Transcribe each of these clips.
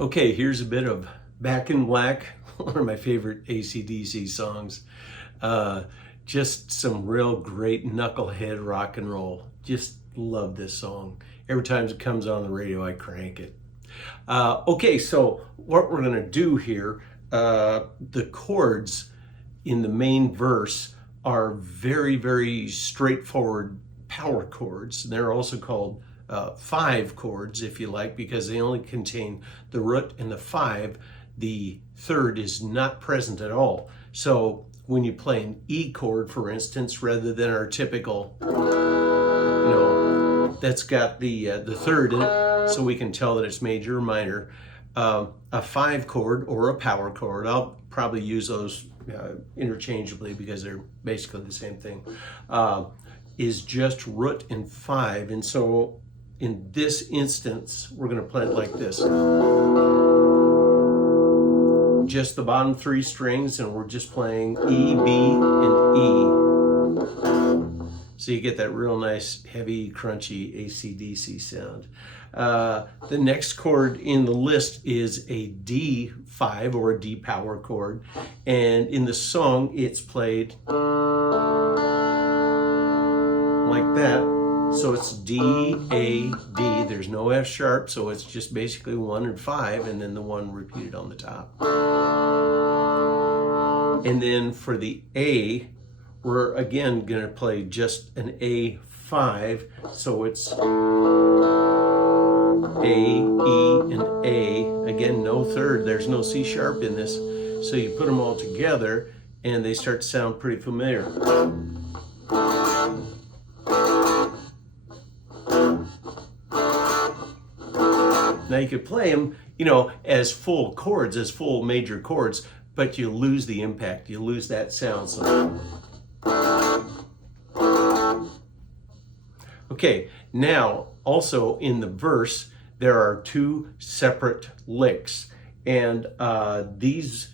Okay, here's a bit of Back in Black, one of my favorite AC/DC songs. Just some real great knucklehead rock and roll. Just love this song. Every time it comes on the radio, I crank it. Okay, so what we're gonna do here, the chords in the main verse are very, very straightforward power chords. They're also called 5 chords, if you like, because they only contain the root and the 5. The third is not present at all. So when you play an E chord, for instance, rather than our typical, that's got the third in it, so we can tell that it's major or minor. A 5 chord or a power chord, I'll probably use those interchangeably because they're basically the same thing, is just root and 5. And so in this instance, we're going to play it like this. Just the bottom 3 strings, and we're just playing E, B, and E. So you get that real nice, heavy, crunchy AC/DC sound. The next chord in the list is a D5 or a D power chord. And in the song, it's played like that. So it's D, A, D. There's no F sharp, so it's just basically 1 and 5, and then the 1 repeated on the top. And then for the A, we're again going to play just an A5. So it's A, E, and A. Again, no third. There's no C sharp in this. So you put them all together, and they start to sound pretty familiar. Now you could play them, as full chords, as full major chords, but you lose the impact. You lose that sound. So. Okay, now also in the verse, there are 2 separate licks, and these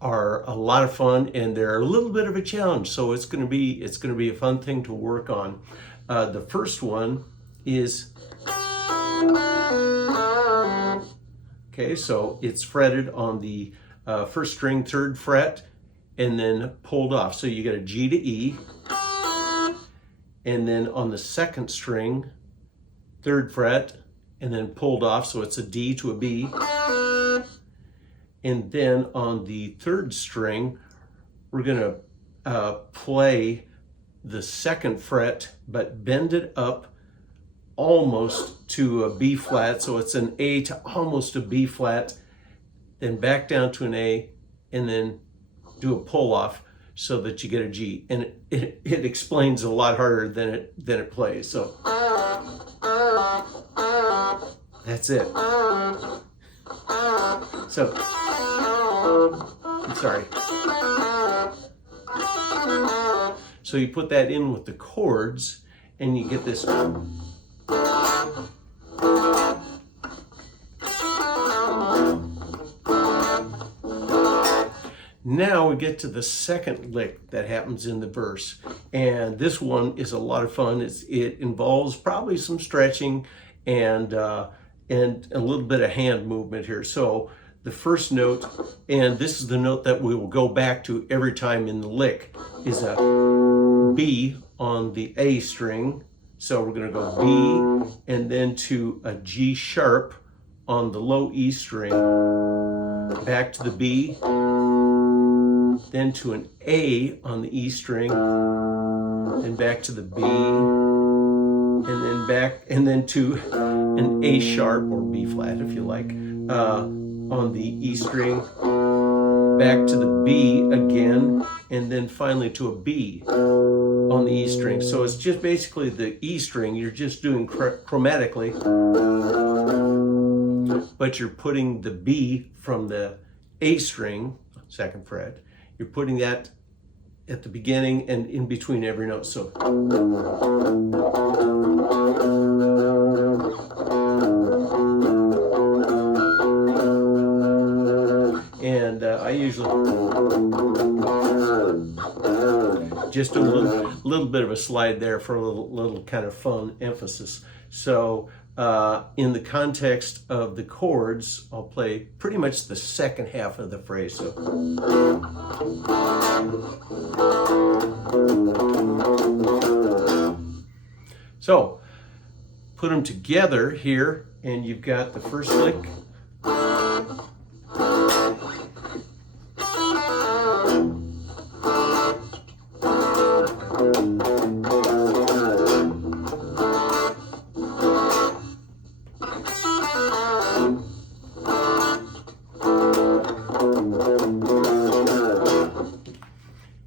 are a lot of fun, and they're a little bit of a challenge. So it's going to be a fun thing to work on. The first one is. Okay, so it's fretted on the first string, 3rd fret, and then pulled off. So you got a G to E, and then on the 2nd string, 3rd fret, and then pulled off. So it's a D to a B. And then on the 3rd string, we're gonna play the 2nd fret, but bend it up almost to a B flat, so it's an A to almost a B flat, then back down to an A, and then do a pull off so that you get a G. And it explains a lot harder than it plays. So that's it. So I'm sorry. So you put that in with the chords, and you get this. Now we get to the 2nd lick that happens in the verse, and this one is a lot of fun. It involves probably some stretching and a little bit of hand movement here. So the first note, and this is the note that we will go back to every time in the lick, is a B on the A string. So we're going to go B, and then to a G sharp on the low E string, back to the B, then to an A on the E string, and back to the B, and then back, and then to an A sharp or B flat, if you like, on the E string, back to the B again, and then finally to a B on the E string. So it's just basically the E string. You're just doing chromatically, but you're putting the B from the A string, 2nd fret, you're putting that at the beginning and in between every note. So and I usually just do a little bit of a slide there for a little kind of fun emphasis. So in the context of the chords, I'll play pretty much the second half of the phrase. So put them together here, and you've got the first lick.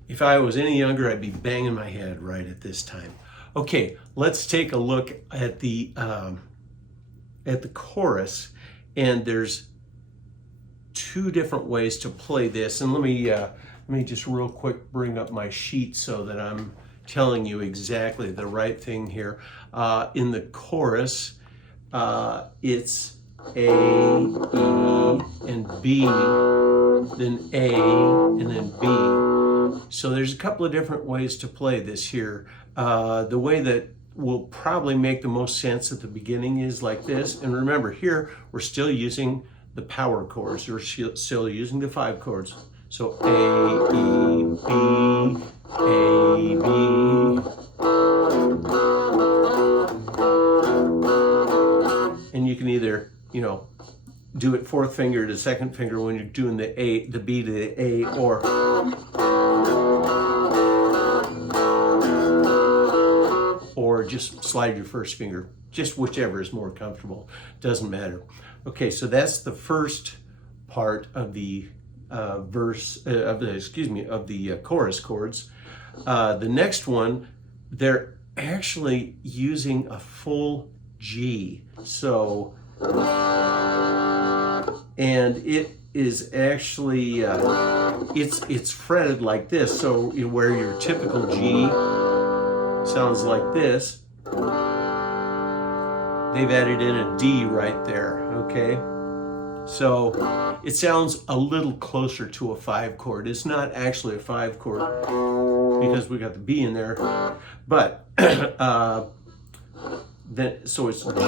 If I was any younger, I'd be banging my head right at this time. Okay, let's take a look at the chorus, and there's two different ways to play this. And let me just real quick bring up my sheet so that I'm telling you exactly the right thing here. In the chorus, it's A, E, and B, then A, and then B. So there's a couple of different ways to play this here. The way that will probably make the most sense at the beginning is like this. And remember, here we're still using the power chords. We're still using the 5 chords. So A, E, B, A, B. And you can either, do it 4th finger to 2nd finger when you're doing the A, the B to the A, or just slide your 1st finger, just whichever is more comfortable, doesn't matter. Okay, so that's the first part of the chorus chords. The next one, they're actually using a full G. So, and it is actually it's fretted like this. So where your typical G sounds like this, they've added in a D right there, okay? So it sounds a little closer to a 5 chord. It's not actually a 5 chord because we got the B in there, but so it's G, D,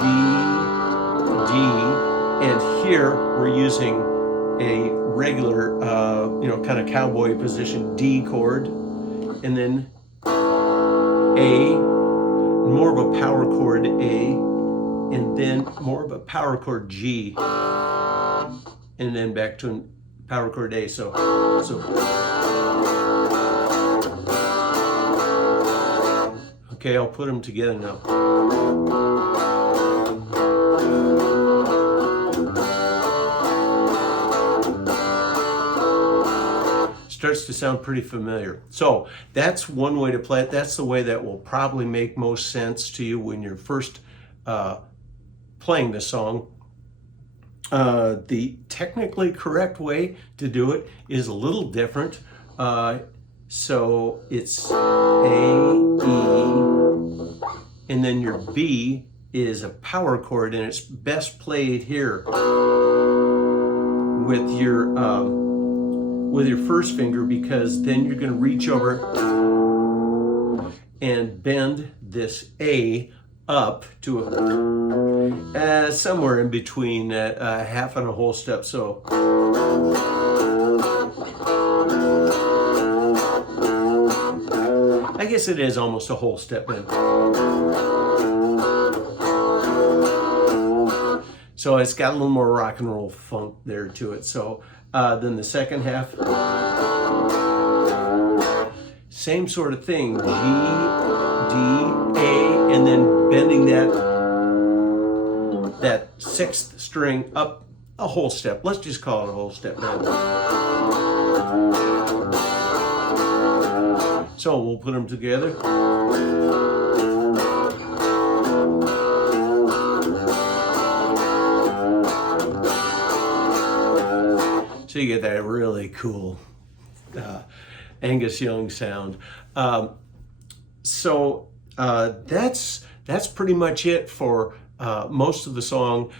and here we're using a regular, kind of cowboy position D chord, and then A, more of a power chord A, and then more of a power chord G, and then back to a power chord A. So okay, I'll put them together now. Starts to sound pretty familiar. So that's one way to play it. That's the way that will probably make most sense to you when you're first playing the song. The technically correct way to do it is a little different. So it's A, E, and then your B is a power chord, and it's best played here with your 1st finger, because then you're going to reach over and bend this A up to somewhere in between a half and a whole step. So I guess it is almost a whole step bend. So it's got a little more rock and roll funk there to it. So then the second half, same sort of thing, G, D, A, and then bending that 6th string up a whole step. Let's just call it a whole step bend. So we'll put them together. So you get that really cool Angus Young sound. That's pretty much it for most of the song.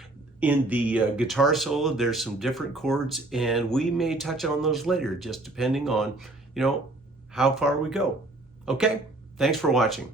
In the guitar solo, there's some different chords, and we may touch on those later, just depending on, how far we go. Okay, thanks for watching.